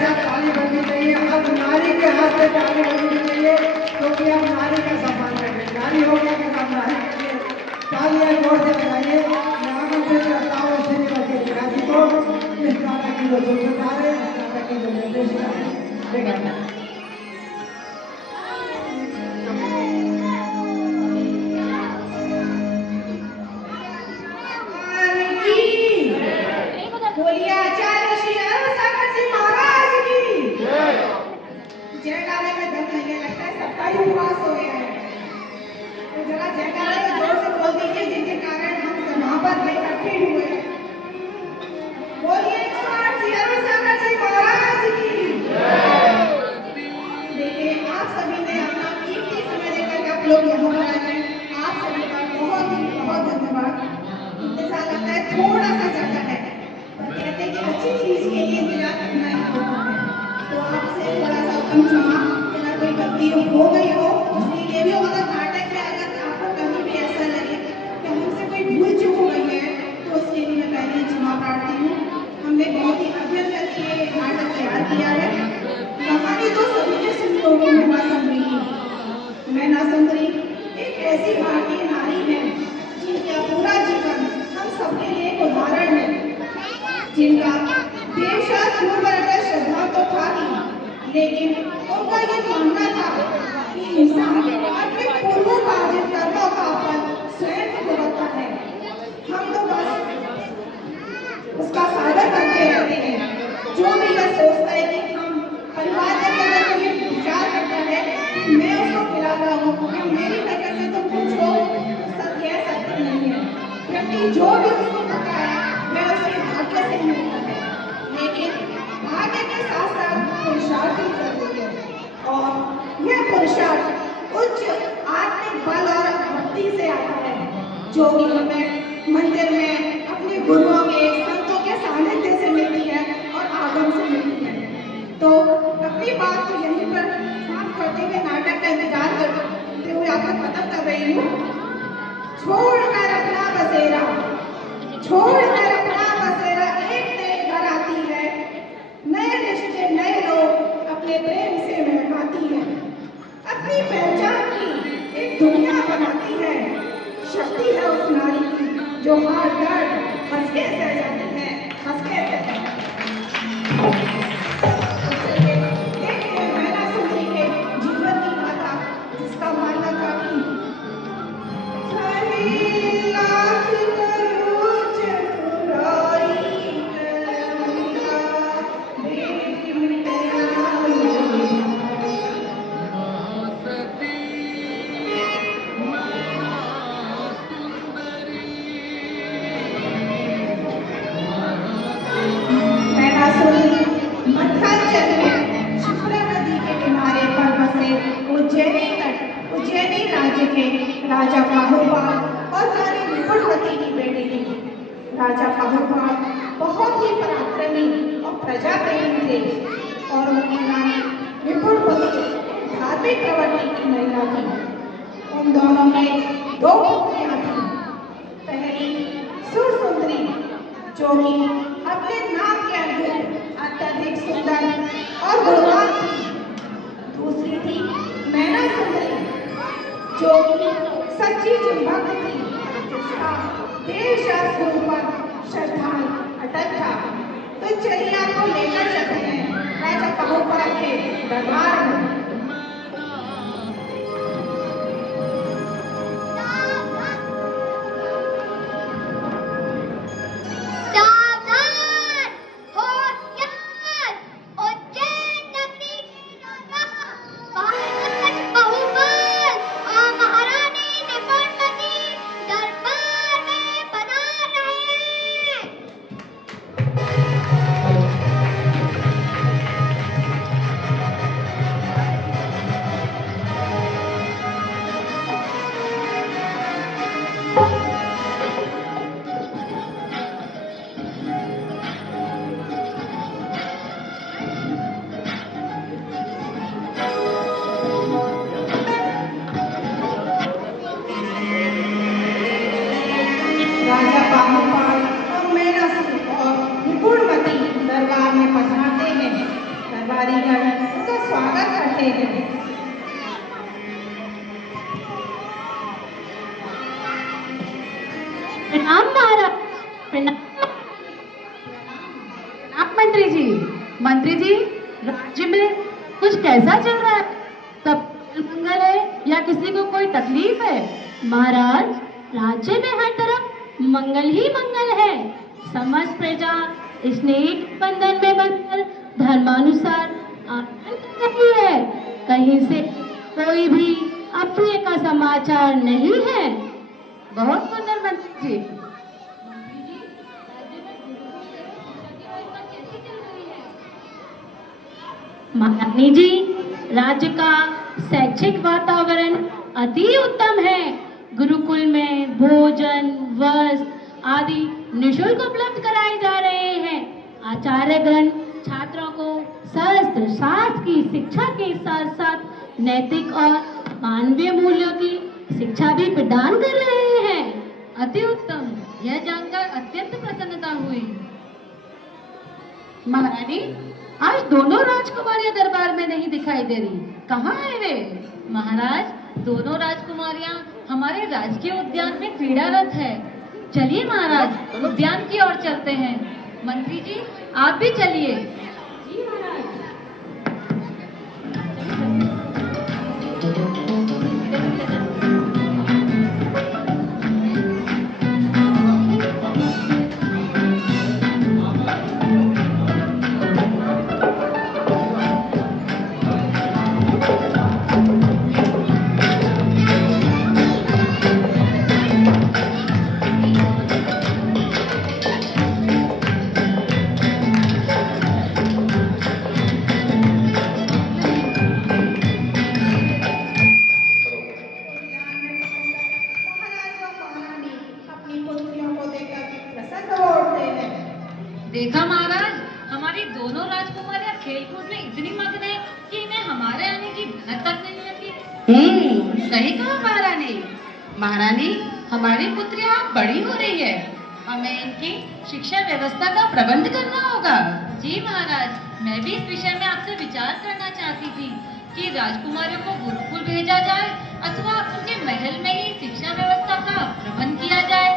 साथ ताली बजनी चाहिए। अब नारी के हाथ में ताली बजनी चाहिए क्योंकि अब नारी का सम्मान करेंगे। नारी हो गया कि हम नारी के लिए तालियां जोर से बजाइए। मैं आमंत्रित करता हूँ श्रीमती रेखा जी को, इस नाटक की जो सूत्रधार है, इस नाटक की जो निर्देशिका है, रेखा जी। बोलिए आचार्य श्री हरसागर जी महाराज की जयकारे में दम नहीं है, लगता है सबका ही उपवास हो गया है। तो जरा जयकारे में जोर से बोल दीजिए जिनके कारण हम सभा पर इकट्ठे हुए हैं। बोलिए 108 श्री हरसागर जी महाराज की। देखिए आप सभी ने अपना कीमती समय देकर आप लोग यहाँ पर आए हैं, आप सभी का बहुत ही बहुत धन्यवाद। इंतजार लगता है थोड़ा सा ज्यादा है, कहते हैं कि अच्छी चीज के लिए इंतजार करना ही होता है। तो आपसे थोड़ा सा क्षमा, अगर कोई गलती हो गई हो उसके लिए भी, अगर नाटक में अगर आपको कहीं भी ऐसा लगे कि हमसे कोई भूल चूक हो गई है तो उसके लिए मैं पहले क्षमा प्रार्थी हूँ। हमने बहुत ही अध्ययन करके ये नाटक तैयार किया है। कहानी तो सभी ने सुनी होगी मैना सुंदरी। मैना सुंदरी एक ऐसी भारतीय नारी है जिनका पूरा जीवन हम सबके लिए एक उदाहरण है, जिनका देवशास्त्र पर श्रद्धा तो था ही, लेकिन उनका ये मानना था कि इंसान अपने पूर्वोपार्जित कर्मों का फल स्वयं भुगतता है। हम तो बस उसका साधन करते रहते हैं। जो भी यह सोचता है कि हम परिवार में अगर कोई विचार करता है कि मैं उसको खिला रहा हूँ या मेरी वजह से तुम कुछ हो, तो सत्य है, सत्य नहीं है। क्योंकि जो भी उसको पता है वह उसके भाग्य से मिलता है, लेकिन भाग्य के साथ साथ पुरुषार्थ भी जरूरी है। और यह पुरुषार्थ उच्च आत्मिक बल और भक्ति से आता है, जो कि हमें मंदिर में अपने गुरुओं के संतों के सानिध्य से मिलती है और आगम से मिलती है। तो अपनी बात तो यहीं पर समाप्त करते हुए नाटक का इंतजार करते हुए आपको खत्म कर रही हूँ। छोड़कर अपना बसेरा, छोड़कर अपना बसेरा एक नए घर आती है, नए रिश्ते नए लोग अपने प्रेम से महकाती है, अपनी पहचान की एक दुनिया बनाती है। शक्ति है उस नारी की जो हर दर्द हंस के सह जाती है, हंस के सह जाती है। देखिए मैना सुंदरी के जीवन की गाथा, जिसका मानना था कि लाख करो चतुराई करना, बेटी मैना सुंदरी मध्यांचल में शिप्रा नदी के किनारे पर बसे उज्जैनी तट उज्जैनी राज्य के राजा बाहुपाल और रानी विपुलवती की बेटी थी। राजा बाहुपाल बहुत ही पराक्रमी और प्रजा प्रेमी थे और उनकी रानी विपुलवती धार्मिक प्रवृत्ति की महिला थी। उन दोनों में दो पुत्रियां थीं। पहली सुरसुंदरी, जो कि अपने नाम के अनुरूप अत्यधिक सुंदर और गुणवान थी। दूसरी थी मैना सुंदरी, जो कि सच्ची भक्त थी, जिसका देवशास्त्र पर श्रद्धा अटल था। तो चलिए आपको लेकर चलते हैं राजा बाहुपाल के दरबार में। कारीगर उनका स्वागत करते हैं। प्रणाम महाराज। प्रणाम मंत्री जी। मंत्री जी, राज्य में कुछ कैसा चल रहा है? सब मंगल है या किसी को कोई तकलीफ है? महाराज, राज्य में हर तरफ मंगल ही मंगल है। समस्त प्रजा स्नेह बंधन में बनकर धर्मानुसार आचरण कर रही है। कहीं से कोई भी अप्रिय का समाचार नहीं है। बहुत सुंदर मंत्री जी। महारानी जी, राज्य का शैक्षिक वातावरण अति उत्तम है। गुरुकुल में भोजन, वस्त्र आदि निःशुल्क उपलब्ध कराए जा रहे हैं। आचार्यगण छात्रों को शास्त्र शास्त्र की शिक्षा के साथ साथ नैतिक और मानवीय मूल्यों की शिक्षा भी प्रदान कर रहे हैं। अति उत्तम, यह जानकर अत्यंत प्रसन्नता हुई। महारानी, आज दोनों राजकुमारियां दरबार में नहीं दिखाई दे रही, कहाँ है वे? महाराज, दोनों राजकुमारियां हमारे राजकीय उद्यान में क्रीड़ारत है। चलिए महाराज, उद्यान की ओर चलते हैं। मंत्री जी, आप भी चलिए। जी महाराज। देखा महाराज, हमारी दोनों राजकुमारियां खेलकूद में इतनी मग्न है कि इन्हें हमारे आने की भनक तक नहीं लगी। सही कहा महारानी। महारानी, हमारी पुत्रियां बड़ी हो रही है, हमें इनकी शिक्षा व्यवस्था का प्रबंध करना होगा। जी महाराज, मैं भी इस विषय में आपसे विचार करना चाहती थी कि राजकुमारियों को गुरुकुल भेजा जाए अथवा उनके महल में ही शिक्षा व्यवस्था का प्रबंध किया जाए।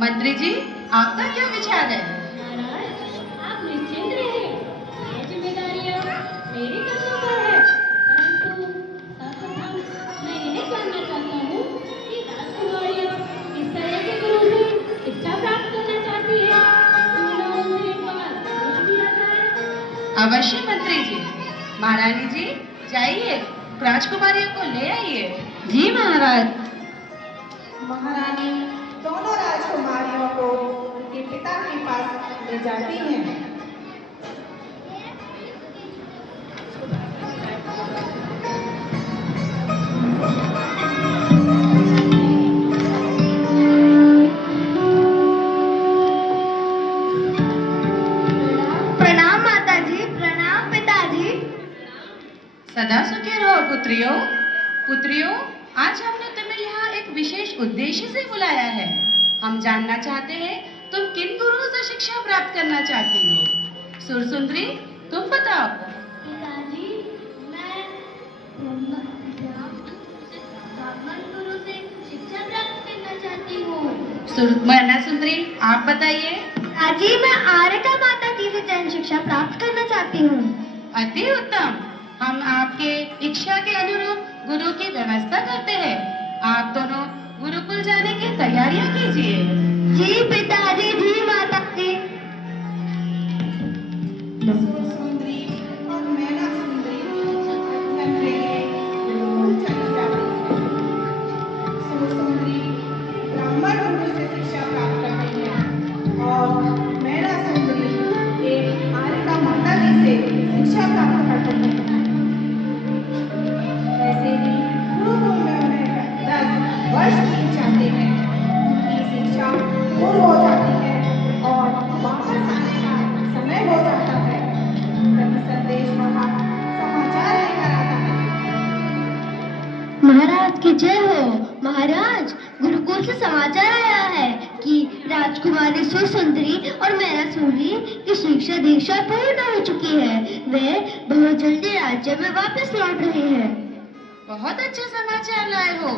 मंत्री जी, आपका क्या विचार है? महाराज, आप निश्चिंत रहिए, ये जिम्मेदारियां मेरी कंधों पर है। परंतु सर्वप्रथम मैं यह जानना चाहता हूँ कि राजकुमारियां किस तरह के गुरु से शिक्षा प्राप्त करना चाहती है। क्यों न उन्हें एक बार पूछ लिया जाए। अवश्य मंत्री जी। महारानी जी, जाइए, राजकुमारियों को ले आइए। जी महाराज। महारानी दोनों राजकुमारियों को उनके पिता के पास ले जाती हैं। प्रणाम माता जी, प्रणाम पिताजी। सदा सुखी रहो पुत्रियों। पुत्रियों, आज हमने तुम्हें यहाँ एक विशेष उद्देश्य से बुलाया है। हम जानना चाहते हैं तुम किन गुरुओं से शिक्षा प्राप्त करना चाहती हो। सुरसुंदरी, तुम बताओ। पिताजी, मैं ब्राह्मण गुरु से शिक्षा प्राप्त करना चाहती हूँ। मैना सुंदरी, आप बताइए। पिताजी, मैं आर्य का माता जी से जैन शिक्षा प्राप्त करना चाहती हूँ। अति उत्तम, हम आपके इच्छा के अनुरूप गुरु की व्यवस्था करते हैं। आप दोनों गुरुकुल जाने की तैयारियां कीजिए। जी पिताजी, जी माता जी। सुंदरी और मैना सुंदरी अध्ययन के लिए गुरुकुल चली जाती है। सुंदरी ब्राह्मण गुरु से शिक्षा प्राप्त करती है और मैना सुंदरी एक आर्य का माता जी से शिक्षा प्राप्त करती है। वैसे ही गुरुकुल में उन्हें 10 वर्ष बीत जाते हैं। उनकी शिक्षा पूर्ण हो जाती है और वापस आने का समय हो जाता है। तभी संदेश वहाँ समाचार लेकर आता है। महाराज की जय हो। महाराज, गुरुकुल से समाचार आया है कि राजकुमारी सुरसुंदरी और मैना सुंदरी की शिक्षा दीक्षा पूर्ण हो चुकी है। वे बहुत जल्दी राज्य में वापस लौट रहे हैं। बहुत अच्छे समाचार लाए हो।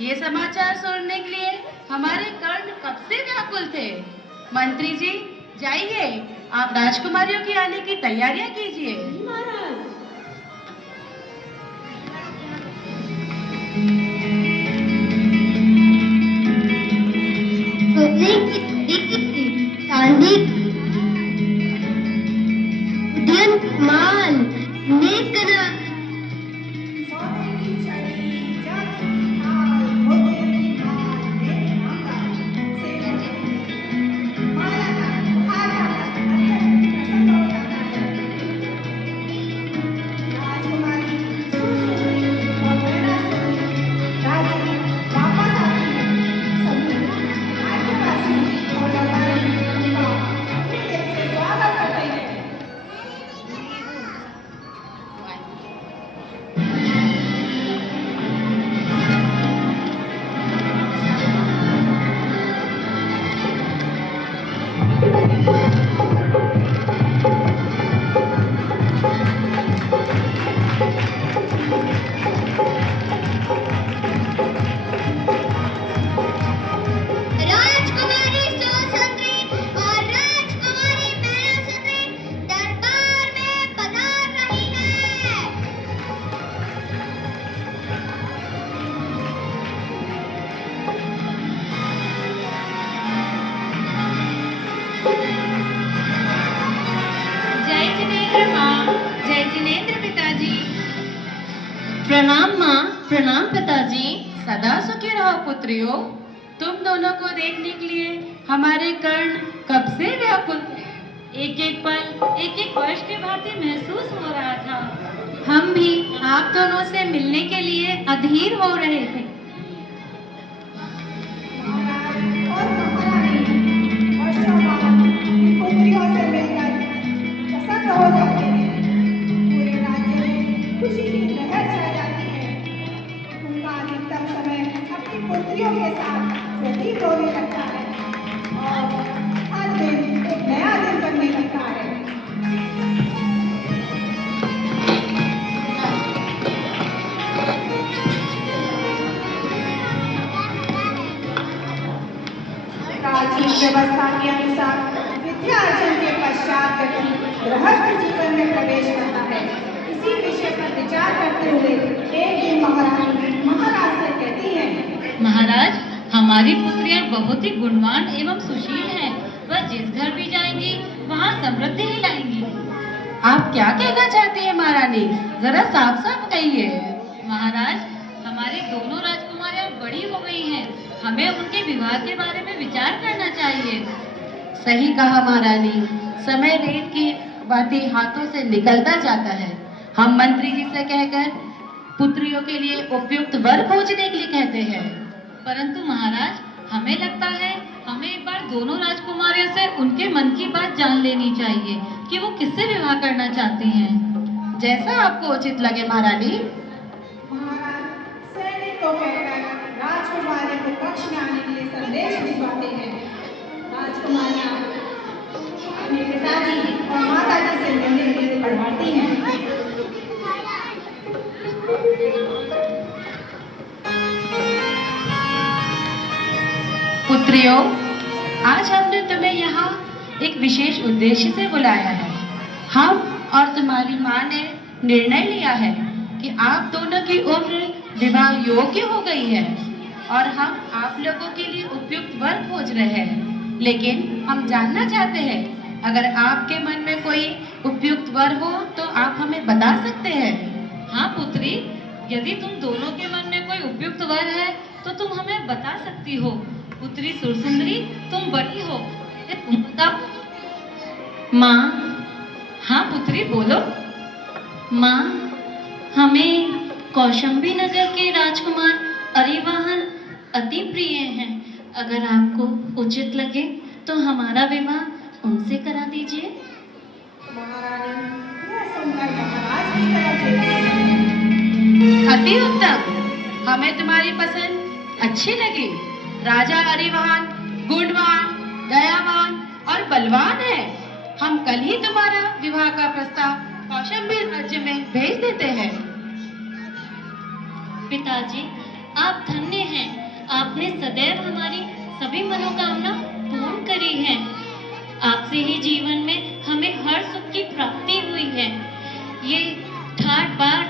ये समाचार सुनने के लिए हमारे कर्ण कब से व्याकुल थे। मंत्री जी जाइए, आप राजकुमारियों के आने की तैयारियां कीजिए। सोने की चांदी उद्यन माल नेकना सोने की छड़ी, चांदी की थाल, मोतियों की माल, मेरे मांगा, सेना माला का हार आता, प्रसन्न हो जाता है। राजकुमारी सुसुंदरी और नैना सुंदरी राज्य में वापस आती है। सभी राज्यवासी और दरबारी उनका अपने दिल से स्वागत करते हैं। राजकुमारी सुसुंदरी और राजकुमारी नैना सुंदरी दरबार में पधार रही हैं। जय जिनेंद्र माँ, जय जिनेंद्र पिताजी। प्रणाम माँ, प्रणाम पिताजी। सदा सुखी रहो पुत्रियों। तुम दोनों को देखने के लिए हमारे कर्ण कब से व्याकुल थे। एक एक पल एक एक वर्ष के भांति महसूस हो रहा था। हम भी आप दोनों से मिलने के लिए अधीर हो रहे थे। महाराज और महारानी वर्षों बाद अपनी पुत्रियों से मिलकर प्रसन्न हो जाते हैं। पूरे राज्य में खुशी की लहर छा जाती है। उनका अधिकतम समय अपनी पुत्रियों के साथ व्यतीत होने लगता है और हर दिन एक नया दिन बनने लगता है। प्राचीन व्यवस्था के अनुसार विद्या अर्जन के पश्चात व्यक्ति गृहस्थ जीवन में प्रवेश करता है। इसी विषय पर विचार करते हुए एक दिन महारानी महाराज से कहती हैं, महाराज, हमारी पुत्रियां बहुत ही गुणवान एवं सुशील हैं। वह जिस घर भी जाएंगी वहाँ समृद्धि ही लाएंगी। आप क्या कहना चाहती हैं महारानी? जरा साफ साफ कहिए। महाराज, हमारी दोनों राजकुमारियां बड़ी हो गई हैं। हमें उनके विवाह के बारे में विचार करना चाहिए। सही कहा महारानी। समय रेत की भांति हाथों से निकलता जाता है। हम मंत्री जी से कहकर पुत्रियों के लिए उपयुक्त वर खोजने के लिए कहते हैं। परंतु महाराज, हमें लगता है हमें एक बार दोनों राजकुमारियों से उनके मन की बात जान लेनी चाहिए कि वो किससे विवाह करना चाहती हैं। जैसा आपको उचित लगे महारानी। महाराज सैनिक को कहकर राजकुमारी को कक्ष में आने के लिए संदेश भिजवाते हैं। राजकुमारियां अपने पिताजी और माताजी से मिलने के लिए बढ़वाती हैं। पुत्रियों, आज हमने तुम्हें यहाँ एक विशेष उद्देश्य से बुलाया है। हम और तुम्हारी माँ ने निर्णय लिया है कि आप दोनों की उम्र विवाह योग्य हो गई है और हम आप लोगों के लिए उपयुक्त वर खोज रहे हैं। लेकिन हम जानना चाहते हैं, अगर आपके मन में कोई उपयुक्त वर हो तो आप हमें बता सकते हैं। हाँ पुत्री, यदि तुम दोनों के मन में कोई उपयुक्त वर है तो तुम हमें बता सकती हो। पुत्री सुरसुंदरी, तुम बड़ी हो, तुम बताओ। माँ। हाँ पुत्री, बोलो। माँ, हमें कौशंबी नगर के राजकुमार अरिवाहन अति प्रिय हैं। अगर आपको उचित लगे तो हमारा विवाह उनसे करा दीजिए। महारानी यह सुनकर महाराज की तरफ देखती हैं। अति उत्तम, हमें तुम्हारी पसंद अच्छी लगी। राजा अरिवाहन गुणवान, दयावान और बलवान है। हम कल ही तुम्हारा विवाह का प्रस्ताव कौशल राज्य में भेज देते हैं। पिताजी, आप धन्य हैं। आपने सदैव हमारी सभी मनोकामना पूर्ण करी है। आपसे ही जीवन में हमें हर सुख की प्राप्ति हुई है। ये ठाट बाट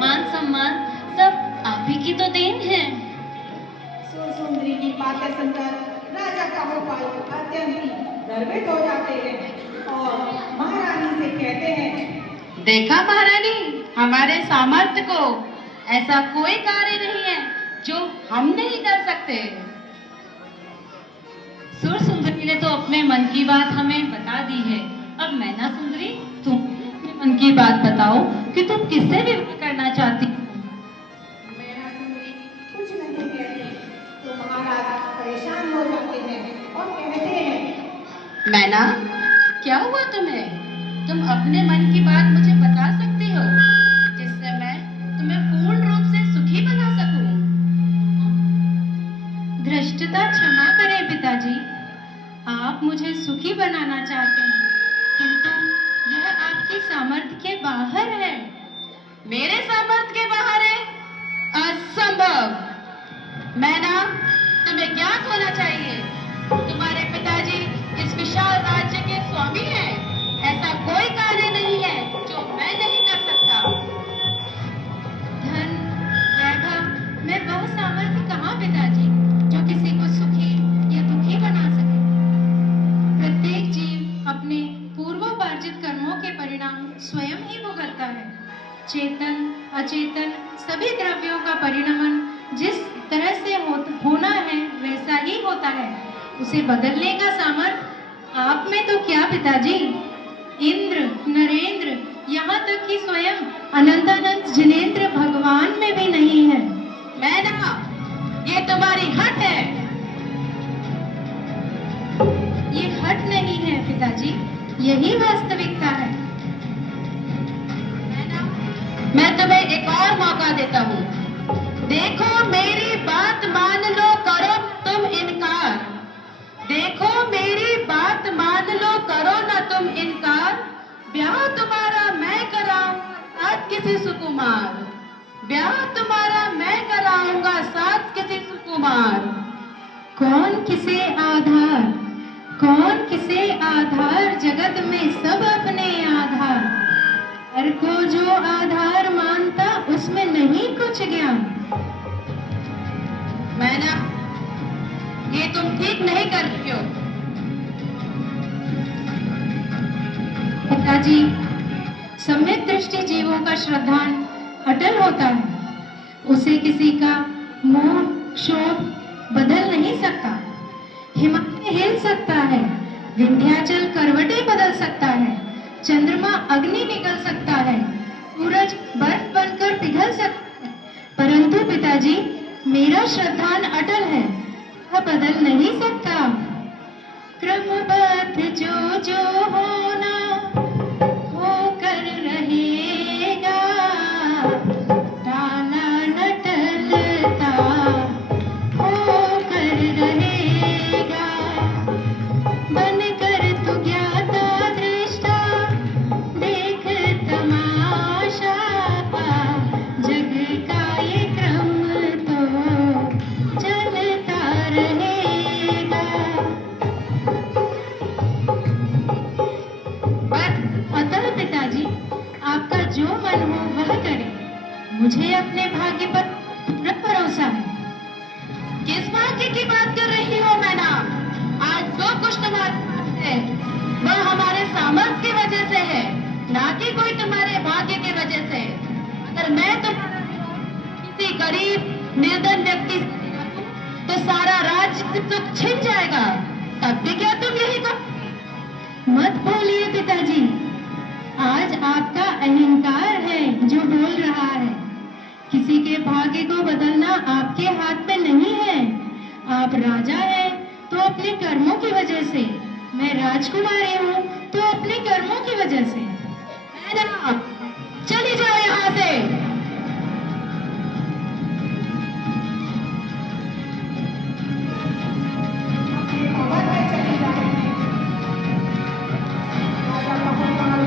मान सम्मान सब आप ही की तो देन है। सुंदरी की बातें सुनकर राजा का गोपाल अत्यंत ही गर्वित हो जाते हैं और महारानी से कहते हैं, देखा महारानी, हमारे सामर्थ्य को ऐसा कोई कार्य नहीं है जो हम नहीं कर सकते। सुर सुंदरी ने तो अपने मन की बात हमें बता दी है। अब मैना सुंदरी, तुम अपने मन की बात बताओ कि तुम किससे विवाह करना चाहती हो। मैना सुंदरी कुछ नहीं कहती तो महाराज परेशान हो जाते हैं और कहते हैं, मैना, क्या हुआ तुम्हें? तुम अपने मन की बात मुझे बता सकती हो, जिससे मैं तुम्हें पूर्ण रूप से सुखी बना सकूं। धृष्टता क्षमा करें पिताजी, आप मुझे सुखी बनाना चाहते हैं, किंतु यह आपकी सामर्थ्य के बाहर है। मेरे सामर्थ्य के बाहर है? असंभव। मैना, तुम्हें ज्ञात होना चाहिए, तुम्हारे पिताजी इस विशाल राज्य के स्वामी हैं। ऐसा कोई कार्य नहीं है जो मैं नहीं कर सकता। धन, वैभव में वह सामर्थ्य कहाँ पिताजी जो किसी को सुखी या दुखी बना सके। प्रत्येक जीव अपने पूर्वोपार्जित कर्मों के परिणाम स्वयं ही भुगतता है। चेतन अचेतन सभी द्रव्यों का परिणमन जिस तरह से होना है वैसा ही होता है। उसे बदलने का सामर्थ्य आप में तो क्या पिताजी, इंद्र, नरेंद्र, यहाँ तक कि स्वयं अनंतानंत जिनेंद्र भगवान में भी नहीं है। मैना, ये तुम्हारी हट है। ये हट नहीं है पिताजी, यही वास्तविकता है। मैं तुम्हें एक और मौका देता हूँ। देखो, मेरी बात मान लो, करो तुम इनकार। देखो, मेरी बात मान लो, करो ना तुम इनकार। ब्याह तुम्हारा मैं कराऊंगा साथ किसी सुकुमार। ब्याह तुम्हारा मैं कराऊंगा साथ किसी सुकुमार। कौन किसे आधार, कौन किसे आधार, जगत में सब अपने आधार। हर को जो आधार मानता उसमें नहीं कुछ ज्ञान। मैना, ये तुम ठीक नहीं कर रही हो। पिताजी, सम्यक दृष्टि जीवों का श्रद्धान अटल होता है। उसे किसी का मोह क्षोभ बदल नहीं सकता। हिमालय हिल सकता है, विंध्याचल करवटें बदल सकता है, चंद्रमा अग्नि निकल सकता है, सूरज बर्फ बनकर पिघल सकता है, परंतु पिताजी मेरा श्रद्धान अटल है, वह बदल नहीं सकता। क्रमबद्ध जो होना होकर रहेगा, टाला न टलता होकर रहेगा। बनकर तू ज्ञाता दृष्टा देख तमाशा, जग का ये क्रम तो चलता रहेगा। अतः पिताजी, आपका जो मन हो वह करें, मुझे अपने भाग्य पर पूरा भरोसा है। किस भाग्य की बात कर रही हो मैना? आज जो कुछ तुम्हारे पास है वह हमारे सामर्थ्य की वजह से है, ना कि कोई तुम्हारे भाग्य की वजह से। अगर मैं तुम्हारा किसी गरीब निर्धन व्यक्ति से दिला दूं, तो सारा राज्य सुख छिन जाएगा। तब भी क्या तुम यही कहो? मत बोलिए पिताजी, आज आपका अहंकार है जो बोल रहा है। किसी के भाग्य को बदलना आपके हाथ में नहीं है। आप राजा हैं तो अपने कर्मों की वजह से, मैं राजकुमारी हूँ तो अपने कर्मों की वजह से। मैना, चली जाओ यहाँ से। अपने भवन में चले जाते हैं। राजा का गोपाल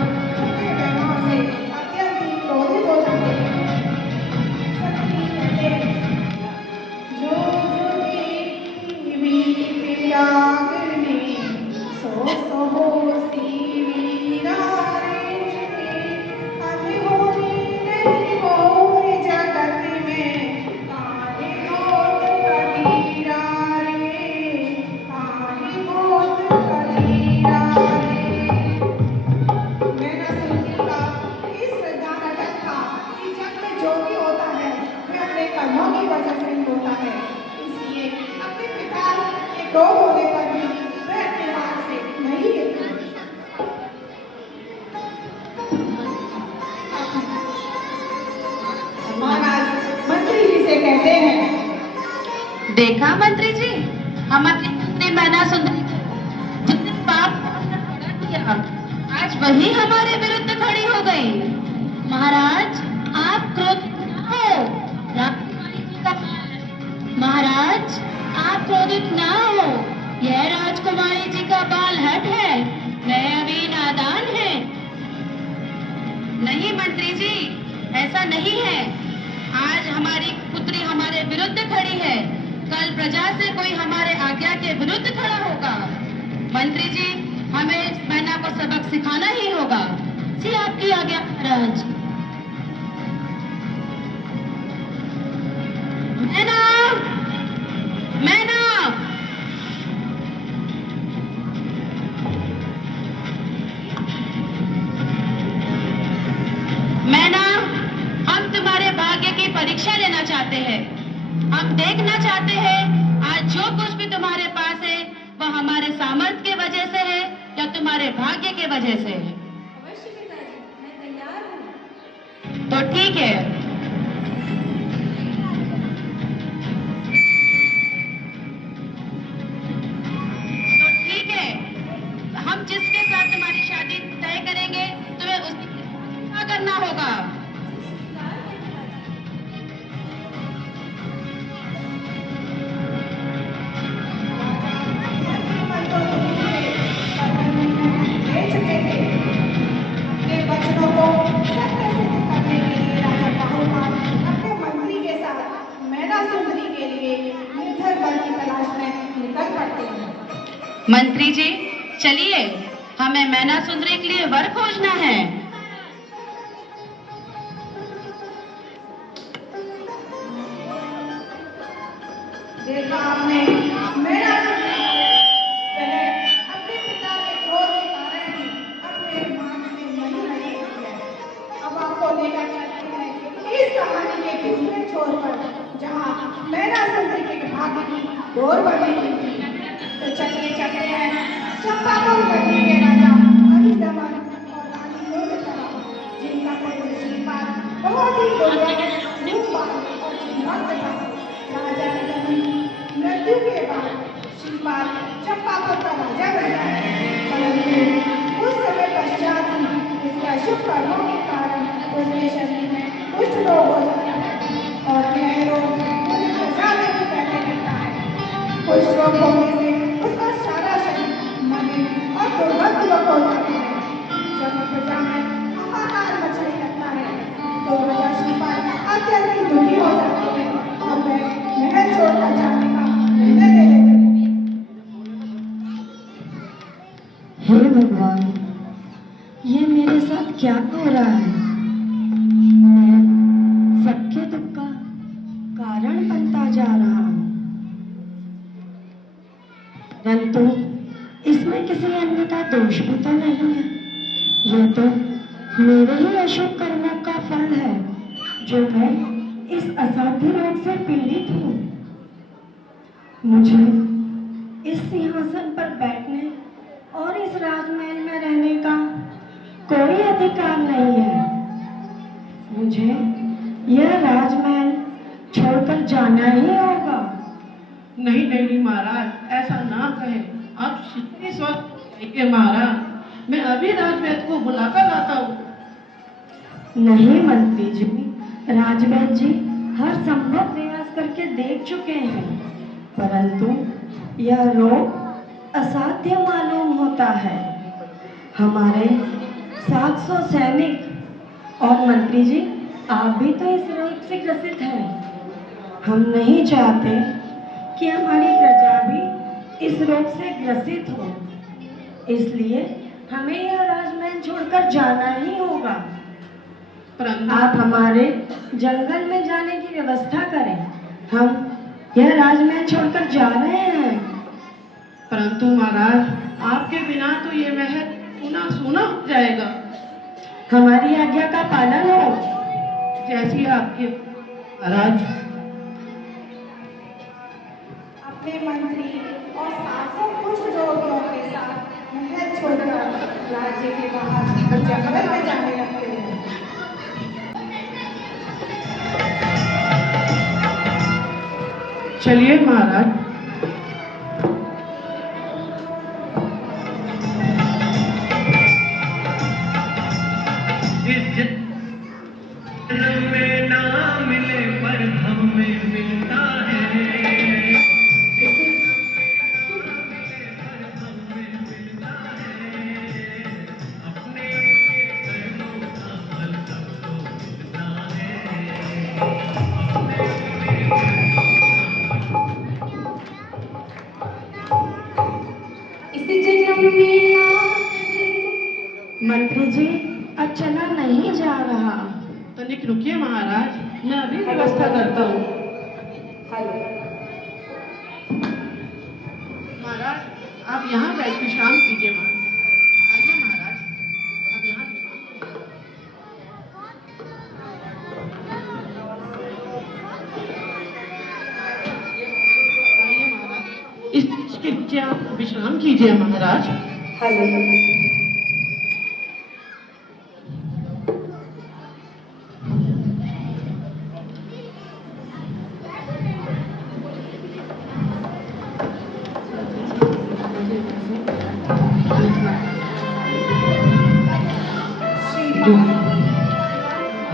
कहते हैं। देखा मंत्री जी, हमारी पुत्री मैना सुंदरी जितने पाप खड़ा किया, आज वही हमारे विरुद्ध खड़ी हो गई। महाराज, आप क्रोधित न हो। राजकुमारी जी का महाराज, आप क्रोधित न हो। यह राजकुमारी जी का बाल हट है, वह अभी नादान है। नहीं मंत्री जी, ऐसा नहीं है। आज हमारी पुत्री हमारे विरुद्ध खड़ी है, कल प्रजा से कोई हमारे आज्ञा के विरुद्ध खड़ा होगा। मंत्री जी, हमें इस मैना को सबक सिखाना ही होगा। जी आपकी आज्ञा महाराज। मैना, मैना, मैना, हम तुम्हारे भाग्य की परीक्षा लेना चाहते हैं। हम देखना चाहते हैं आज जो कुछ भी तुम्हारे पास है वह हमारे सामर्थ्य के वजह से है या तुम्हारे भाग्य के वजह से है। अवश्य पिताजी, मैं तैयार हूँ। तो ठीक है। तो ठीक है, हम जिसके साथ तुम्हारी शादी तय करेंगे तुम्हें उसकी क्या करना होगा। अपने वचनों को सत्य सिद्ध करने के लिए राजा बाहुबल अपने मंत्री के साथ मैना सुंदरी के लिए निर्धर वर की तलाश में निकल पड़ते हैं। मंत्री जी, चलिए, हमें मैना सुंदरी के लिए वर खोजना है। देखा आपने, मैना सुंदरी वह अपने पिता के क्रोध के कारण ही अपने मार्ग से नहीं हटी हुई है। अब आपको लेकर चलते हैं इस कहानी के दूसरे छोर पर, जहाँ मैना सुंदरी के भाग्य की डोर बंधी हुई थी। तो चलिए चलते हैं चंपापुर गढ़ी के राजा हरिदमन और रानी लोकसभा, जिनका पुत्र श्रीपाद बहुत ही दुर्लभ, रूपवान और चिन्हवंत था। राजा हरिदमन मृत्यु के बाद श्रीपाद चंपापुर का राजा बन गया, परंतु उस समय पश्चात ही इसके अशुभ कर्मों के कारण उसके शरीर में कुष्ठ रोग हो जाता है और यह रोग पूरी प्रजा में भी फैलने लगता है। कुष्ठ रोग होने से उसका सारा शरीर मलिन और दुर्गंधयुक्त हो जाता है। जब प्रजा में हाहाकार मचने लगता है तो राजा श्रीपाद अत्यंत दुखी हो जाते हैं और वह महल छोड़कर जाने का निर्णय ले लेते हैं। हे भगवान, ये मेरे साथ क्या हो रहा है? मैं सबके दुख का कारण बनता जा रहा हूँ, परंतु इसमें किसी अन्य का दोष भी तो नहीं है। यह तो मेरे ही अशुभ कर्मों का फल है जो मैं इस असाध्य रोग से पीड़ित हूँ। मुझे इस सिंहासन पर बैठने और इस राजमहल में रहने का कोई अधिकार नहीं है। मुझे यह राजमहल छोड़कर जाना ही होगा। नहीं नहीं महाराज, ऐसा ना कहे। आप इस वक्त देखिए महाराज, मैं अभी राजवैद्य को बुलाकर लाता हूँ। नहीं मंत्री जी, राजवैद्य जी हर संभव प्रयास करके देख चुके हैं, परंतु यह रोग असाध्य मालूम होता है। हमारे 700 सैनिक और मंत्री जी आप भी तो इस रोग से ग्रसित हैं। हम नहीं चाहते कि हमारी प्रजा भी इस रोग से ग्रसित हो, इसलिए हमें यह राजमहल छोड़कर जाना ही होगा। परंतु आप हमारे जंगल में जाने की व्यवस्था करें, हम यह राजमहल छोड़कर जा रहे हैं। परंतु महाराज, आपके बिना तो ये महल सूना सूना हो जाएगा। हमारी आज्ञा का पालन हो। जैसी आपकी महाराज। अपने मंत्री और 700 कुष्ठ रोगियों के साथ महल छोड़कर राज्य के बाहर जंगल में जाने लगते हैं। चलिए महाराज। इस जन्म में ना मिले पर हमें मिलता है। अपने कर्मों का फल सबको मिलता इसी जन्म में मंत्री जी अब चला नहीं जा रहा। तनिक रुकिए महाराज, मैं अभी व्यवस्था करता हूँ। महाराज आप यहाँ बैठ विश्राम कीजिए। आइए महाराज, आप यहाँ विश्राम कीजिए। आइए महाराज, इस चीज के नीचे आप विश्राम कीजिए महाराज।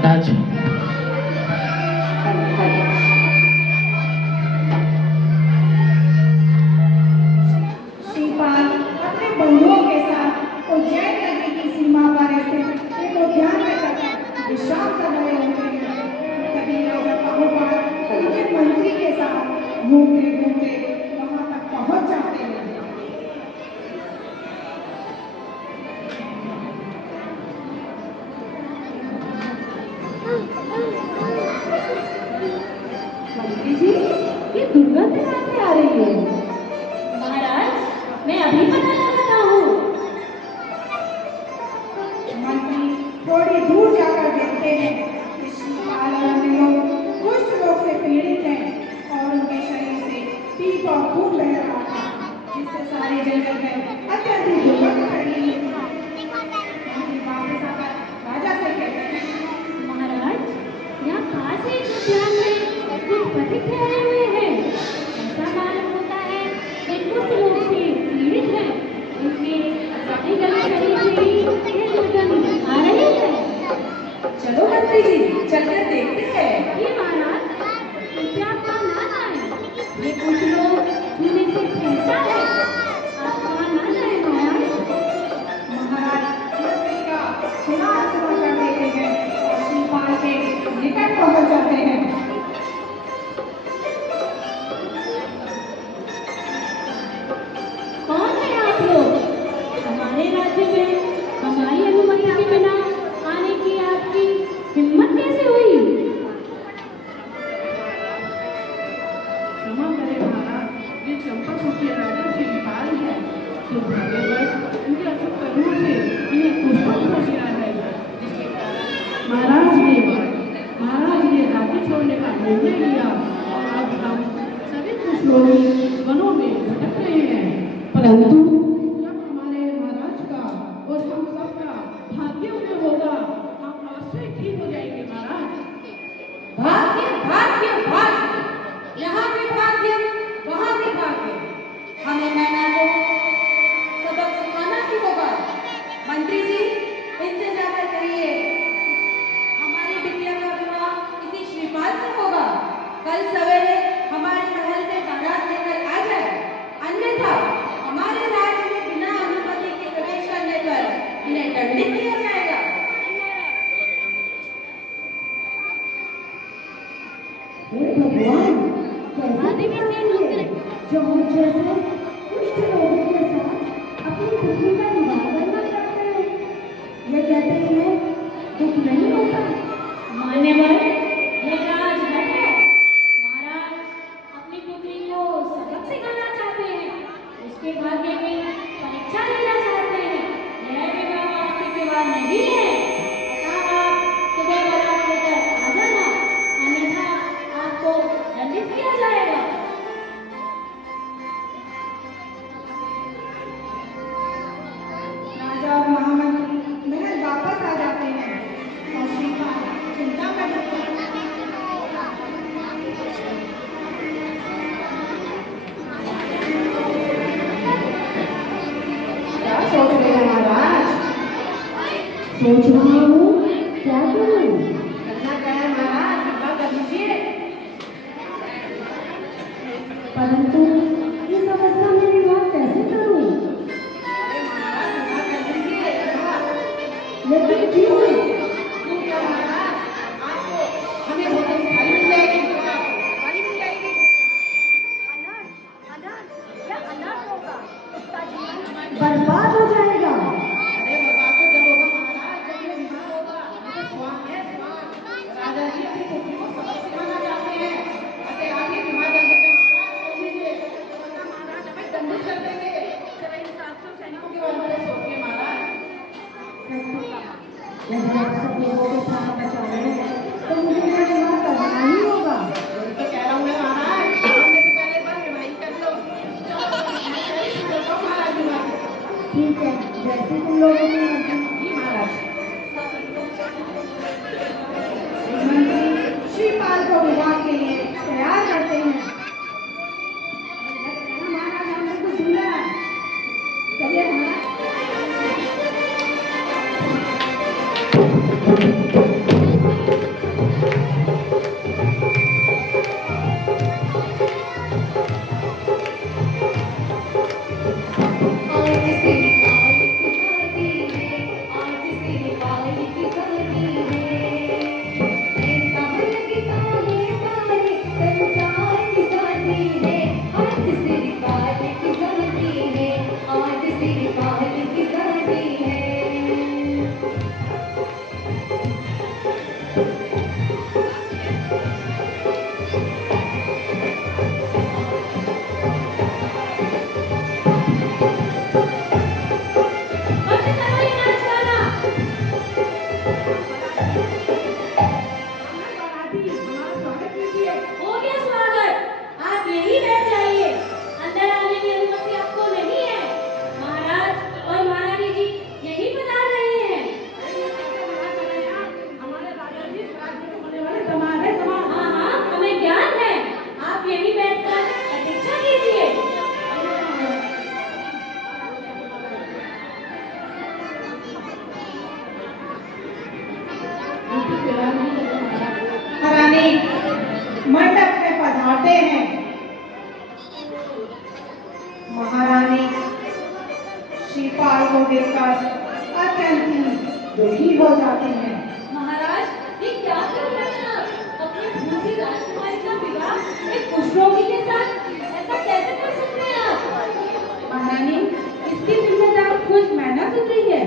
राज श्रीपाल अपने बंधुओं के साथ उज्जैन नगरी की सीमा पर स्थित एक उद्यान में जाकर विश्राम कर रहे होते हैं। तभी राजा पाहुपाल उनके मंत्री के साथ घूमते घूमते वहां तक पहुंच जाते हैं। मंत्री जी ये दुर्गंध कहाँ से आ रही है? महाराज मैं अभी पता लगाता हूँ। मंत्री थोड़ी दूर जाकर देखते हैं कि श्रीपाल और अन्य लोग कुष्ठ रोग से पीड़ित हैं और उनके शरीर से पीप और खून बह रहा था, जिससे सारे जंगल में अत्यधिक दुर्गंध फैली हुई थी। मंत्री वापस आकर राजा से कहते हैं, महाराज यहाँ खास एक उद्यान में कुछ पथिक ठहरे हुए हैं। ऐसा मालूम होता है वे कुछ लोग से पीड़ित हैं। उनके सभी गले शरीर से ये दुर्गंध आ रही है। चलो मंत्री जी चलकर देखते हैं। ये महाराज कृपया आप वहाँ ना जाएं। ये कुछ लोग छूने से कहता है आप वहाँ ना जाएं महाराज। महाराज मंत्री का सुना कर देते हैं और श्रीपाल के निकट पहुंच जाते हैं। कौन है आप लोग? हमारे राज्य में हमारी अनुमति के बिना आने की आपकी हिम्मत कैसे हुई? क्षमा करें महाराज, ये चंपापुर के राजा श्रीपाल है। दुर्भाग्यवश इनके अशुभ कर्मों से इन्हें कुष्ठ हो गया है, जिसके कारण महाराज ने राज्य छोड़ने का निर्णय लिया और अब हम सभी कुछ लोग वनों में भटक रहे हैं। परंतु जब हमारे महाराज का और हम सबका भाग्य उदय होगा, हम अवश्य ठीक हो जाएंगे महाराज। भाग्य भाग्य भाग्य, यहाँ भी भाग्य वहाँ भी भाग्य। हमें मैना को सबक सिखाना ही होगा। मंत्री जी इनसे जाकर कहिए हमारी बिटिया का विवाह किसी श्रीपाल से होगा। कल सवेरे हमारे महल में बारात लेकर आ जाए, अन्यथा हमारे राज्य में बिना अनुमति के प्रवेश करने पर इन्हें दंडित किया जाएगा। हे भगवान, कैसे जो मुझ जैसे कुष्ठ रोगी के साथ अपनी पुत्री का विवाह करना चाहते हैं। ये कहते हैं दुख नहीं होता। मान्यवर ये राजघाट है। महाराज अपनी पुत्री को सबक सिखाना चाहते हैं, उसके भाग्य की परीक्षा लेना चाहते हैं। यह विवाह वास्तविक विवाह नहीं है। अतः आप सुबह बारात लेकर आ जाना, अन्यथा आपको दंडित किया जाएगा। राजा और महामंत्री महल वापस आ जाते हैं और श्रीपाल चिंता में डूबते हैं। सोच रहा हूँ क्या करूँ। करना क्या है महाराज, कृपा कर लीजिए। परंतु इस अवस्था में विवाह कैसे करूँ। अरे महाराज कृपा कर लीजिए। लेकिन क्यों। क्यों क्या महाराज, आपको हमें भोजन की थाली मिल जाएगी, थाली मिल जाएगी। बर्बाद हो जाएगा। अरे बर्बाद तो जब होगा महाराज, जब ये विवाह होगा। ये तो स्वांग है, स्वांग। राजा जी अपनी पुत्री को सबक सिखाना चाहते हैं। अरे आगे विवाह जल्दी से महाराज कर लीजिए, वरना महाराज हमें दंडित कर देंगे। जरा इन 700 सैनिकों के बारे में सोचिए महाराज। यदि आप सब लोगों को प्राण बचा रहे हैं तो मुझे यह विवाह करना ही होगा। वही तो कह रहा हूँ मैं महाराज, मरने से पहले एक बार विवाह कर लो। चलो मैं पहले शुरू करता हूँ महाराज विवाह। ठीक है, जैसे तुम लोगों की मर्जी। जी महाराज। मंत्री श्रीपाल को विवाह के लिए तैयार करते हैं। महाराज हमने कुछ सुना। चलिए महाराज। हो गया स्वागत, आप यहीं बैठ जाइए। अंदर आने की अनुमति आपको नहीं है। महाराज और महारानी जी यहीं पधार रहे हैं। हमारे राजा जी राज्य के होने वाले दामाद है, दामाद। हाँ हाँ, हमें ज्ञान है। आप यहीं बैठकर प्रतीक्षा कीजिए। महारानी मंडप में पधारते हैं। महारानी श्रीपाल को देखकर अत्यंत ही दुखी हो जाती हैं। महाराज, ये क्या कर रहे हैं आप? अपनी दूसरी राजकुमारी का विवाह एक कुष्ठरोगी के साथ ऐसा कैसे कर सकते हैं आप? महारानी इसकी जिम्मेदार खुद मैना सुधरी है।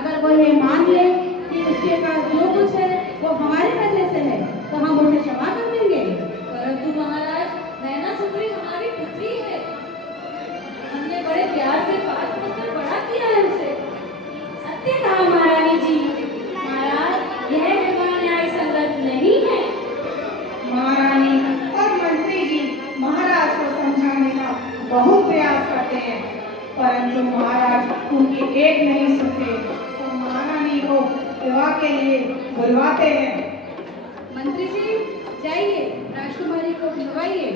अगर वो ये मान ले कि उसके पास जो कुछ है वो हमारी वजह से है तो हम उसे क्षमा कर देंगे। परंतु महाराज, नैना सुंदरी हमारी पुत्री है। हमने बड़े प्यार से पाल पोसकर बड़ा किया है उसे। सत्य कहा महारानी जी। महाराज, यह विवाह न्याय संगत नहीं है। महारानी और मंत्री जी महाराज को समझाने का बहुत प्रयास करते हैं, परंतु महाराज उनकी एक नहीं सुनते तो महारानी को विवाह के लिए बुलवाते हैं। मंत्री जी जाइए, राजकुमारी को बुलवाइए।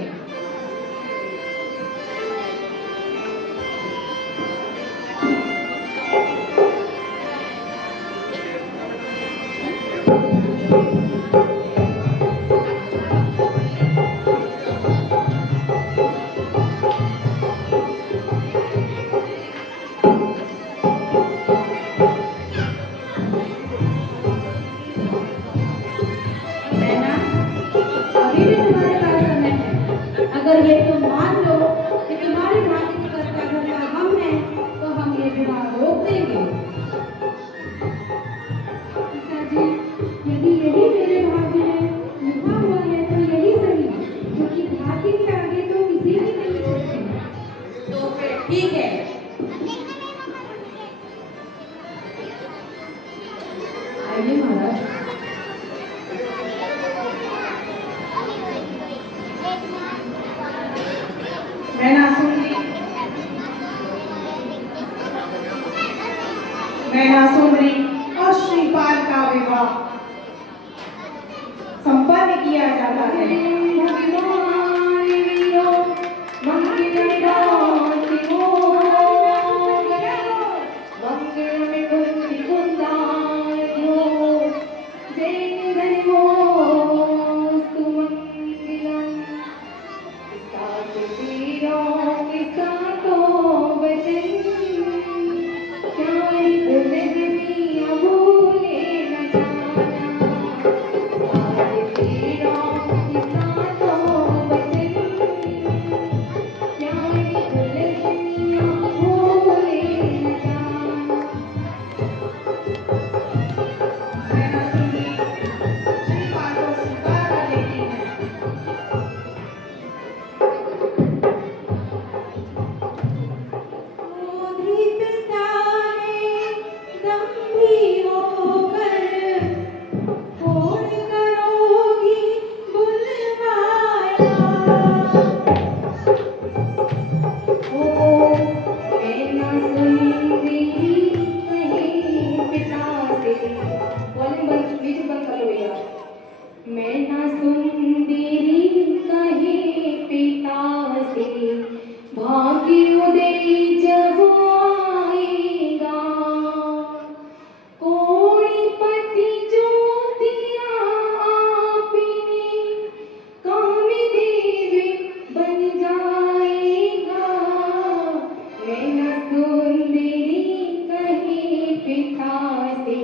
अभी भी तुम्हारे पास समय है। अगर ये तुम मान लो कि तुम्हारी भाग्य की कर्ता धर्ता हम हैं तो हम ये विवाह रोक देंगे। पिताजी, यदि यही मेरे भाग्य में लिखा हुआ है तो यही सही, क्योंकि भाग्य के आगे तो किसी भी नहीं होती। तो फिर ठीक है। आइए महाराज। मैना सुंदरी और श्रीपाल का विवाह संपन्न किया जाता है। मैं ना सुंदरी कहे पिता से, भाग्योदय जब आएगा, कोटिपति ज्योतिया आपने कामदेव बन जाएगा। मैं न सुंदरी कहे पिता से,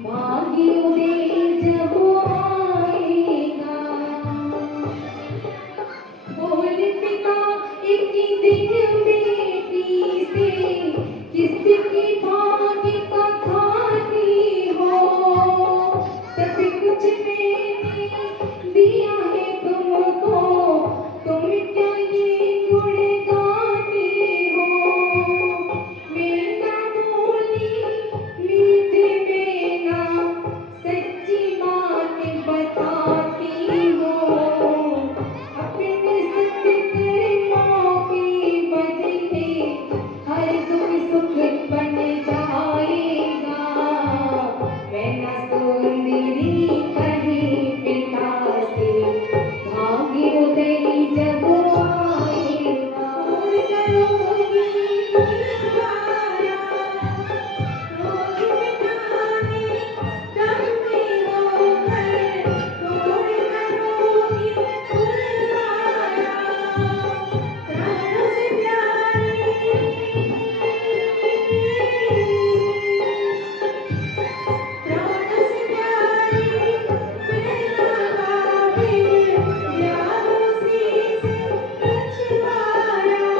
भाग्योदय जब आएगा। बोल पिता एक दिन बेटी से, किसकी भाग्य कथानी हो, सब कुछ मैंने दिया है तुमको, तुम क्या ये गुणगानी हो। मैं ना बोली मीठे में ना सच्ची बात बताती हो, अपने सत्कर्मों के बदले हर दुख सुख बन जाएगा। मैं न सुंदरी कहे पिता से, भाग्योदय जब आएगा। दूर करोगी दुर्गाया, रोग मिटाने दम में होकर, दूर करोगी दुर्गाया, प्राणों से प्यारी, प्राणों से प्यारी मेरा बाबिल, यारों से रचवाया,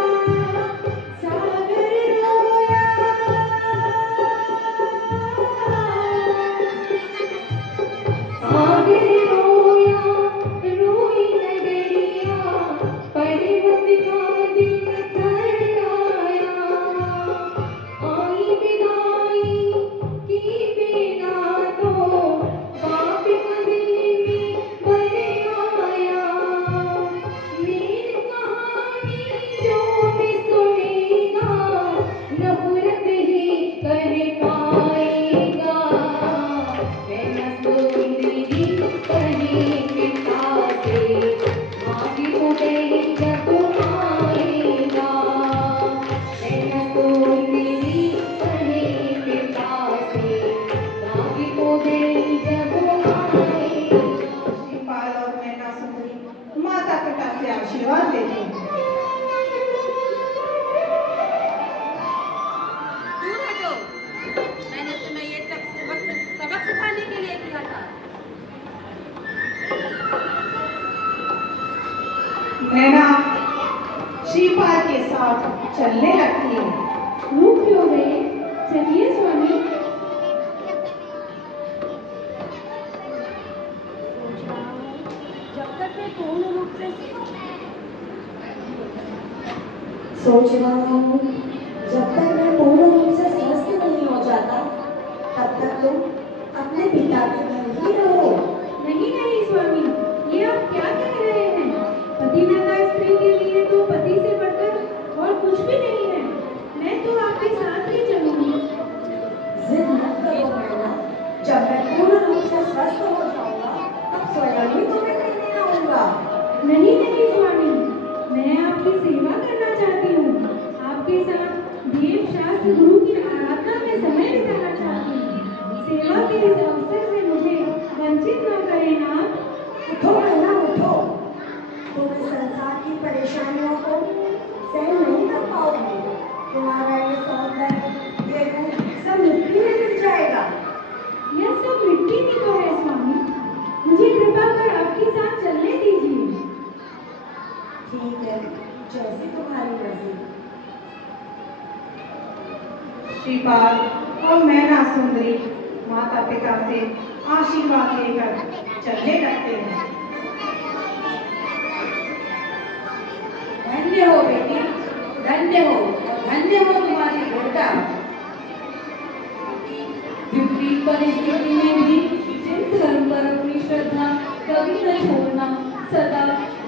सागर रोया, सागर रोया, रोई नगरिया, पर्वत का दिल थर्राया, आई विदाई की बिना तो बाप का दिल में भर आया। मीर कहानी जो भी सुनेगा, नफरत ही कर पाएगा। मैं न सुंदरी कहे पिता से, भाग्योदय जब आएगा। मैं न सुंदरी कहे पिता से, भाग्योदय जब आएगा। शिवपाल और मैना सुंदरी माता पिता से आशीर्वाद लेते हैं। दूर हटो, मैंने तुम्हें ये तक सबक सिखाने के लिए किया था। नैना श्रीपाल के साथ चलने लगती है। रुक क्यों गए? चलिए स्वामी। जब तक मैं पूर्ण रूप से सोच रहा हूँ जब तक मैं पूर्ण रूप से स्वस्थ नहीं हो जाता, तब तक तुम अपने पिता के घर ही रहो। नहीं नहीं स्वामी, ये आप क्या कह रहे हैं? पतिव्रता स्त्री के लिए तो पति से बढ़कर और कुछ भी नहीं है। मैं तो आपके साथ ही चलूंगी। जिद मत करो मैना, जब मैं पूर्ण रूप से स्वस्थ हो जाऊंगा, तब स्वयं ही तुम्हें लेने आऊंगा। नहीं नहीं स्वामी, मैं आपकी सेवा करना चाहती हूँ। आपके साथ देव शास्त्र गुरु की आराधना में समय बिताना चाहती हूँ। सेवा के इस अवसर से मुझे वंचित न करें नाथ। उठो मैना उठो, तुम इस संसार की परेशानियों को सहन नहीं कर पाओगे। तुम्हारा ये सौंदर्य, ये रूप सब मिट्टी में मिल जाएगा। यह सब मिट्टी में तो है स्वामी, मुझे कृपा कर आपके साथ चलने दीजिए। ठीक है, जैसी तुम्हारी मर्जी। श्रीपाल और मैना सुंदरी माता पिता से आशीर्वाद लेकर चलने लगते हैं। धन्य हो बेटी, धन्य हो और धन्य हो तुम्हारी बेटा। विपरीत परिस्थिति में भी जिन धर्म पर अपनी श्रद्धा कभी न छोड़ना, सदा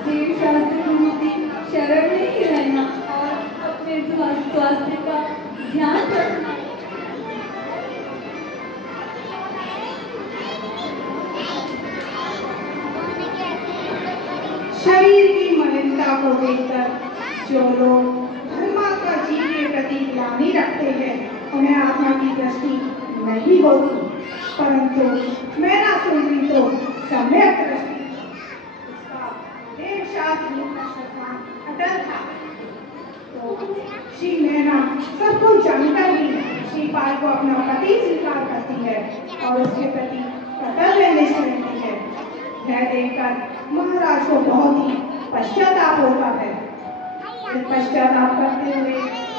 देव शास्त्र गुरु की शरण में ही रहना और अपने स्वास्थ्य का ध्यान रखना। शरीर की मलिनता को देखकर जो लोग धर्मात्मा जीव के प्रति ग्लानि रखते हैं उन्हें आत्मा की दृष्टि नहीं होती, परंतु मैना सुंदरी तो सम्यक दृष्टि, उसका देवशास्त्र अटल था। तो श्री नैना सब कुछ जानकर भी श्रीपाल को अपना पति स्वीकार करती है और उसके प्रति कर्तव्यनिष्ठ रहती है। यह देखकर महाराज को बहुत ही पश्चाताप होता है। पश्चाताप करते हुए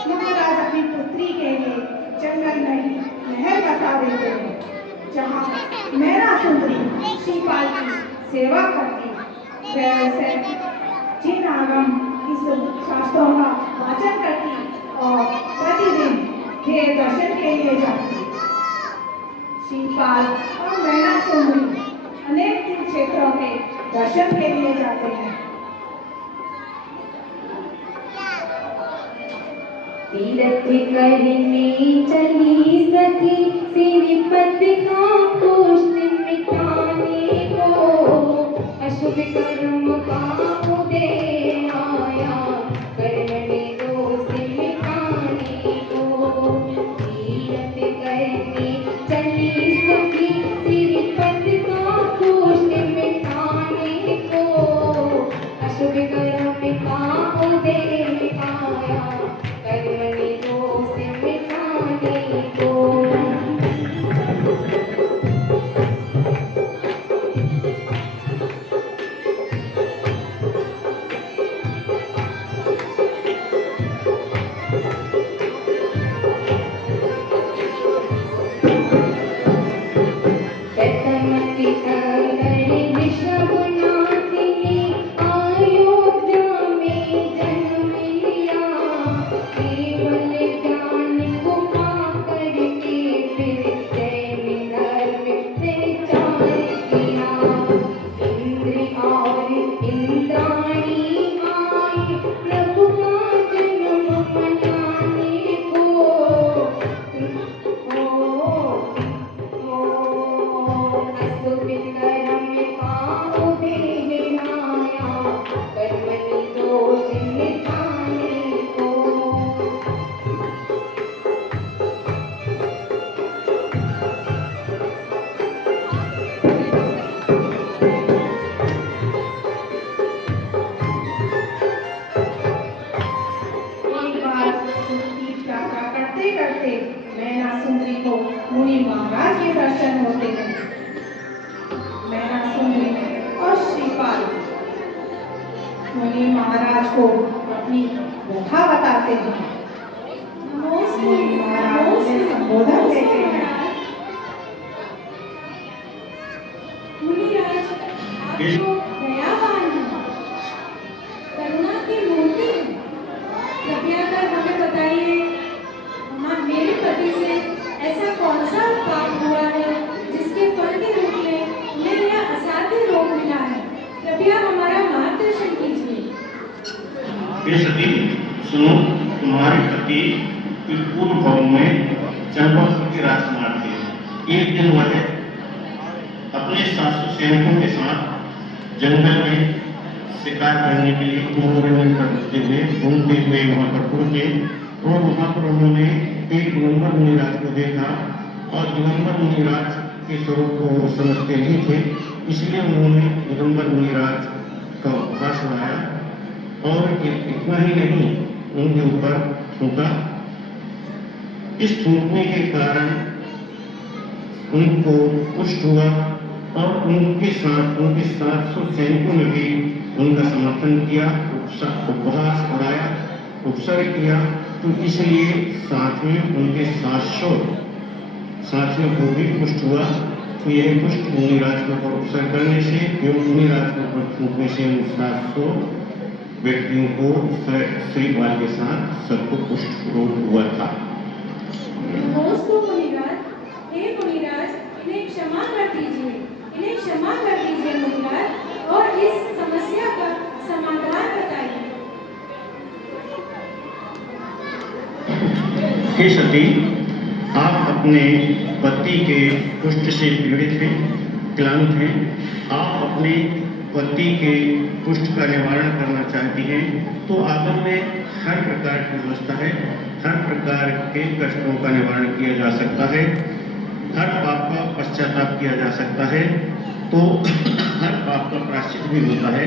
महाराज अपनी पुत्री के लिए जंगल में ही महल बसा देते हैं, जहाँ नैना सुंदरी श्रीपाल की सेवा करती है। वैसे जिन आगम की शास्त्रों का वाचन करती और प्रतिदिन के दर्शन के लिए जाती। श्रीपाल और नैना सुंदरी अनेक तीर्थ क्षेत्रों के दर्शन के लिए जाते हैं। तीर्थ करने चली सखी सिरपत का पुष्ट मिटाने को, अशुभ कर्म का उदय आया करने दोष मिटाने को। तीर्थ करने चली सखी सिरपत का पुष्ट मिटाने को, अशुभ कर्म का उदय आया करने दोष मिटाने को। मुनि महाराज को अपनी व्यथा बताते हैं। मुनि महाराज से संबोधन देते हैं। मुनिराज, आप तो दयावान हैं, करुणा की मूर्ति हैं। कृपया कर हमें बताइए, मेरे पति से ऐसा कौन सा पाप हुआ है जिसके फल के रूप में उन्हें यह असाध्य रोग मिला है? कृपया हमारा मार्गदर्शन कीजिए। सती सुनो, तुम्हारे पति पूर्व भाव में चंपापुर के राजकुमार थे। एक दिन वह अपने सासू सैनिकों के साथ जंगल में शिकार करने के लिए मनोरंजन करते हुए घूमते हुए वहां पर पहुंचे और वहां पर उन्होंने एक दिगंबर मुनिराज को देखा और दिगंबर मुनिराज के स्वरूप को समझते नहीं थे, इसलिए उन्होंने दिगंबर मुनिराज का उपहास बनाया और इतना ही नहीं उनके ऊपर थूका। इस थूकने के कारण उनको कुष्ठ हुआ और उनके 700 सैनिकों ने भी उनका समर्थन किया, उपहास कराया, उपसर्ग किया। तो इसलिए साथ में उनके 700 साथियों को भी कुष्ठ हुआ। तो यह कुष्ठ मुनिराज के ऊपर उपसर्ग करने से एवं मुनिराज के ऊपर थूकने से उन 700 व्यक्तियों को श्रीपाल के साथ सबको कुष्ठ रोग हुआ था। हे मुनिराज, इन्हें क्षमा कर दीजिए, इन्हें क्षमा कर दीजिए मुनिराज, और इस समस्या का समाधान बताइए। हे सती, आप अपने पति के कुष्ठ से पीड़ित हैं, क्लांत हैं। आप अपने पति के कुष्ठ का निवारण करना चाहती हैं तो आगम में हर प्रकार की व्यवस्था है, हर प्रकार के कष्टों का निवारण किया जा सकता है, हर पाप का पश्चाताप किया जा सकता है, तो हर पाप का प्रायश्चित भी होता है।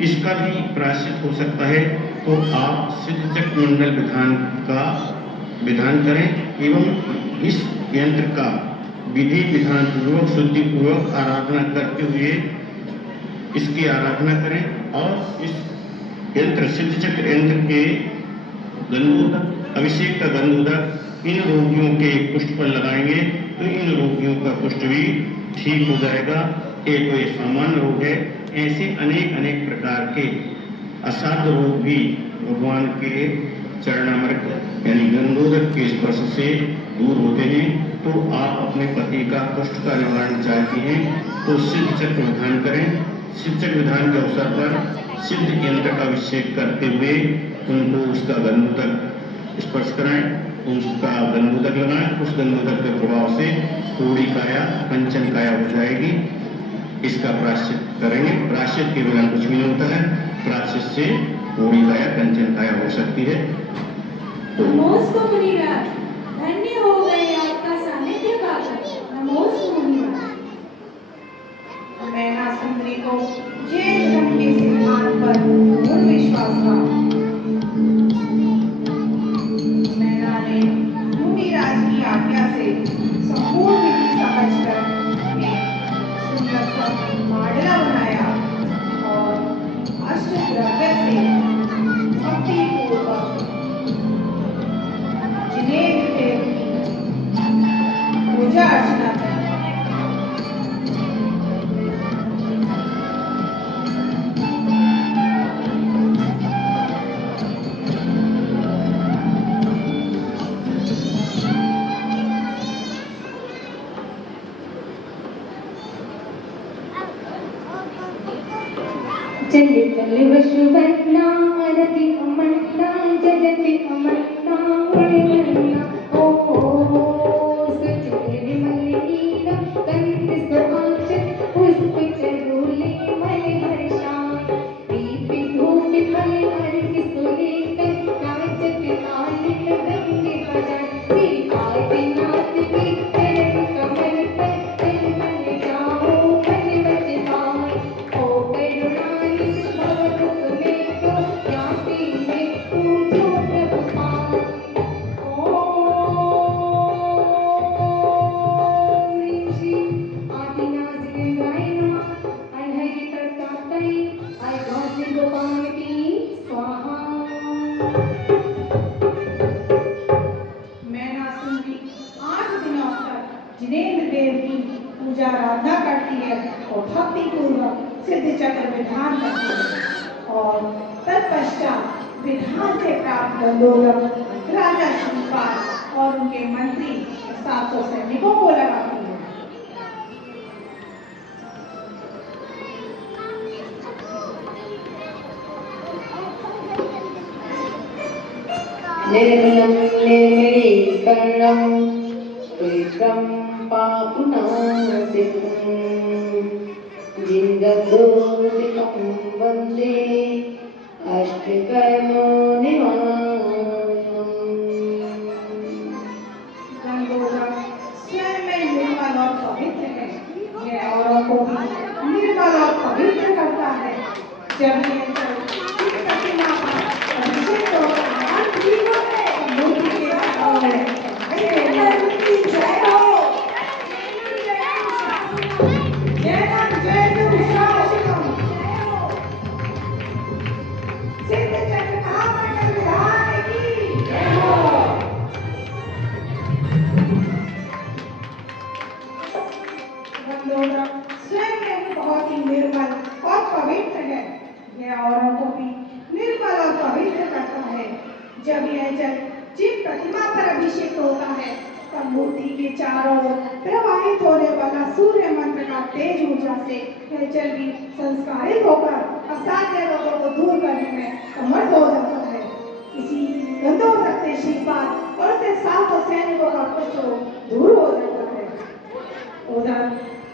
इसका भी प्रायश्चित हो सकता है तो आप सिद्धचक्र मंडल विधान का विधान करें एवं इस यंत्र का विधि विधान पूर्वक शुद्धि पूर्वक आराधना करते हुए इसकी आराधना करें और इस यंत्र सिद्धचक्र यंत्र के गंधोदक अभिषेक का गंधोदक इन रोगियों के कुष्ठ पर लगाएंगे तो इन रोगियों का कुष्ठ भी ठीक हो जाएगा। ये कोई सामान्य रोग है, ऐसे अनेक अनेक प्रकार के असाध्य रोग भी भगवान के चरणामृत यानी गंधोदक के स्पर्श से दूर होते हैं। तो आप अपने पति का कुष्ठ का निवारण चाहती हैं तो सिद्ध चक्र विधान करें। सिद्ध चक्र विधान के अवसर पर सिद्ध यंत्र का अभिषेक करते हुए उनको उसका गंधोदक स्पर्श कराएं, उसका गंधोदक लगाएं। उस गंधोदक के प्रभाव से पूरी काया कंचन काया हो जाएगी। इसका प्रायश्चित करेंगे। प्रायश्चित के बिना कुछ भी नहीं होता है, प्रायश्चित से पूरी काया कंचन काया हो सकती है। नमोस्तु मुनिराज, धन्य हो गए आपका सानिध्य पाकर। नमोस्तु मुनिराज। मैना सुंदरी को जैन धर्म के सिद्धांत पर पूर्ण विश्वास था। मैना ने मुनिराज की आज्ञा से संपूर्ण विधि समझकर एक सुंदर सा माडला बनाया और अष्टद्रव्य से भक्ति पूर्वक जिनेन्द्र देव की पूजा अर्चना की। चले चले वशुवन्ना रति अमन्ना जजति अमन्ना वणिमन्ना ओ सुचले विमलिनीना कंठ सुहासित पुष्प चरूले मन हर्षान दीपि धूपि फल अर्घ सुलेकर नाचत नालित गंगे भजन श्री आदिनाथ के चरण कमल पर तन मन जाओ मन वचनान ओ करुणा जिनेन्द्र देव की पूजा आराधना करती है और भक्ति पूर्वक सिद्ध चक्र विधान करती है और तत्पश्चात विधान से प्राप्त गंधोदक राजा शिवपाल और उनके मंत्री 700 सैनिकों को लगाती है। निर्मलं निर्मलीकरणं पवित्रं पापुनाशकं जिन्दोदितं वन्दे अष्टकर्मो गंधोदक स्वयं में निर्मल और पवित्र है, यह औरों को भी निर्मल और पवित्र करता है। जब ये प्रतिमा पर अभिषेक होकर मूर्ति के जय हो। सिद्ध चक्र महामंडल विधान की जय हो। गंधोदक स्वयं में बहुत ही निर्मल और पवित्र है, यह औरों को भी निर्मल और पवित्र करता है। जब यह जल जिन प्रतिमा पर अभिषेक होता है तब मूर्ति के चारों ओर प्रवाहित होने वाला सूर्य मंत्र का तेज ऊर्जा से यह जल भी संस्कारित होकर असाध्य रोगों को दूर करने में समर्थ हो जाता है। इसी गंधोदक से शिवपाल और उसके 700 सैनिकों का कुष्ठ दूर हो जाता है। उधर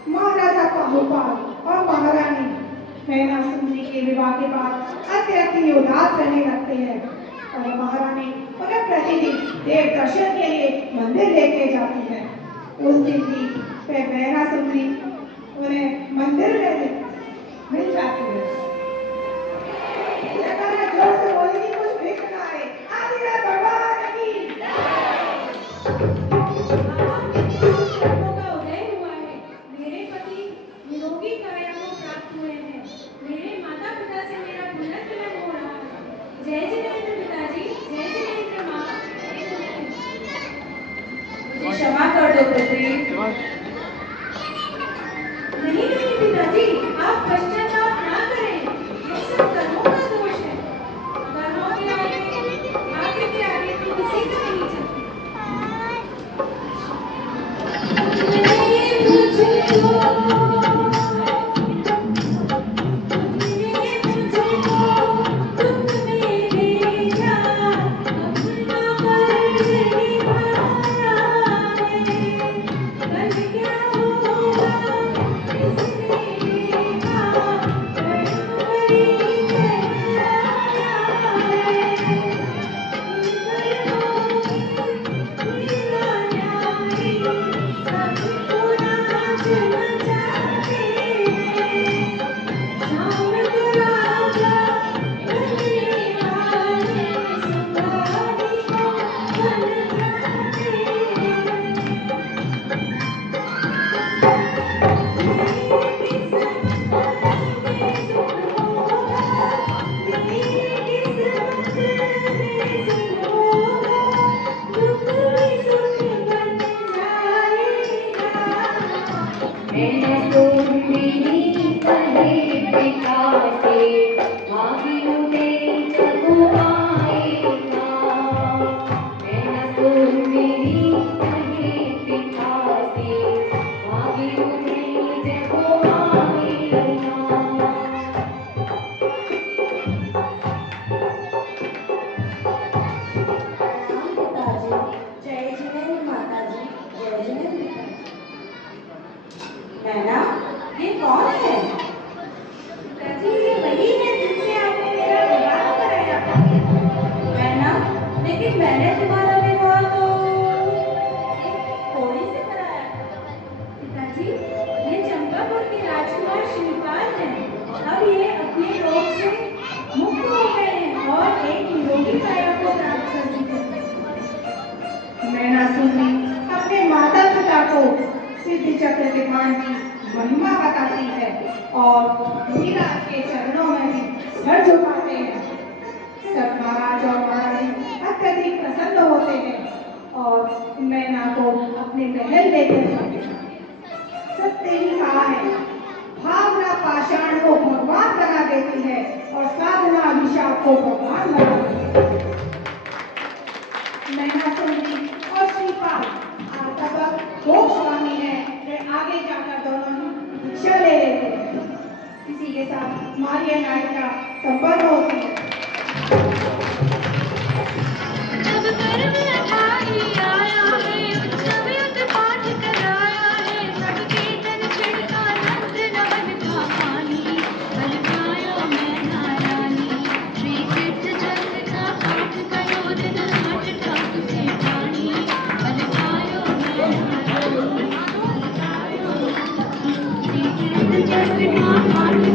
महाराजा पाहुपाल और महारानी नैना सुंदरी के विवाह के बाद अत्यंत ही उदास रहने लगते हैं और महारानी उन्हें प्रतिदिन देव दर्शन के लिए मंदिर लेके जाती है। उस दिन भी वह नैना सुंदरी उन्हें मंदिर में मिल जाती है। जोर से बोलेगी, कुछ विघ्न ना आए। आदिनाथ भगवान की कर्मों का उदय हुआ है। मेरे पति निरोगी काया को प्राप्त हुए हैं। मेरे माता पिता से मेरा पुनर्मिलन हो रहा है। जय जिनेंद्र पिताजी, जय जिनेंद्र माँ। मुझे क्षमा कर दो पुत्री। नहीं नहीं पिताजी, आप पश्चाताप ना करें। ये सब कर्मों का दोष है। कर्मों के आगे, भाग्य के आगे तो किसी का नहीं चलता। नैना सुंदरी अपने माता पिता को सिद्धि चक्र दिखाने की महिमा बताती है और वीराज के चरणों में भी सर झुकाते हैं। सब महाराज और महारानी अत्यधिक प्रसन्न होते हैं और नैना को अपने महल लेकर जाते हैं। सत्य ही कहा है, भावना पाषाण को भगवान बना देती है और साधना अभिशाप को भगवान बना देती है। नैना सुंदरी और श्रीपाल तब भोग स्वामी है, वे आगे जाकर दोनों ही भिक्षा ले लेते हैं। इसी के साथ मारिया नायक का संबंध होती है। जब गर्भ अठाई आया है, उत्सव युद्ध पाठ कराया है, सबके तन छिड़का नंद नमन का पानी, बल पायो मैं नारायणी, श्री सिद्ध जग का पाठ करो दिन हाथ ठाक से पानी, बल पायो मैं नारायणी, श्री सिद्ध जग का पाठ